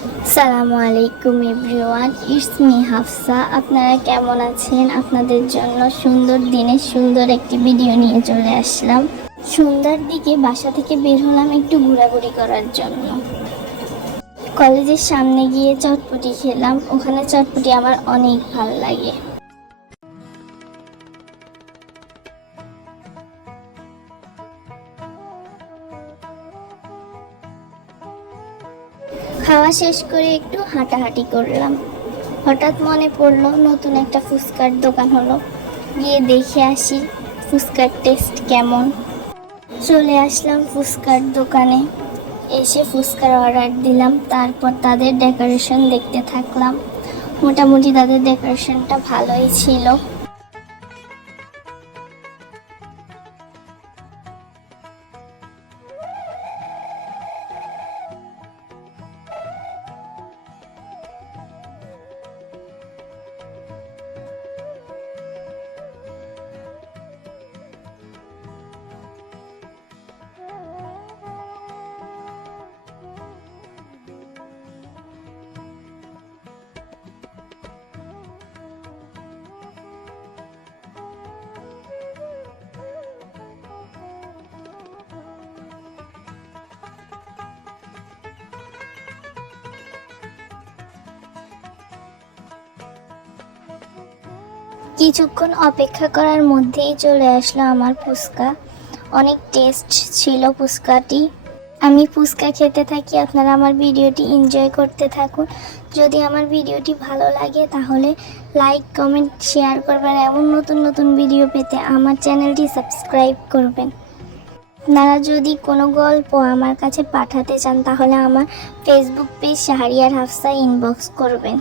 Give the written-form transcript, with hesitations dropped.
আসসালামু আলাইকুম everyone, it's me Hafsa. আপনারা কেমন আছেন? আপনাদের জন্য সুন্দর দিনে সুন্দর একটি ভিডিও নিয়ে চলে আসলাম। সন্ধ্যার দিকে বাসা থেকে বের হলাম একটু ঘোরাঘুরি করার জন্য। কলেজের সামনে গিয়ে চটপটি খেলাম। ওখানে চটপটি আমার অনেক ভালো লাগে। খাওয়া শেষ করে একটু হাঁটাহাঁটি করলাম। হঠাৎ মনে পড়লো নতুন একটা ফুচকার দোকান হলো, গিয়ে দেখে আসি ফুচকার টেস্ট কেমন। চলে আসলাম ফুচকার দোকানে। এসে ফুচকার অর্ডার দিলাম, তারপর তাদের ডেকোরেশন দেখতে থাকলাম। মোটামুটি তাদের ডেকোরেশনটা ভালোই ছিল। কিছুক্ষণ অপেক্ষা করার মধ্যেই চলে আসলো আমার ফুচকা। অনেক টেস্ট ছিল ফুচকাটি। আমি ফুচকা খেতে থাকি, আপনারা আমার ভিডিওটি এনজয় করতে থাকুন। যদি আমার ভিডিওটি ভালো লাগে তাহলে লাইক, কমেন্ট, শেয়ার করবেন। এমন নতুন নতুন ভিডিও পেতে আমার চ্যানেলটি সাবস্ক্রাইব করবেন। আপনারা যদি কোনো গল্প আমার কাছে পাঠাতে চান তাহলে আমার Facebook page Shahriar Hafsa inbox করবেন।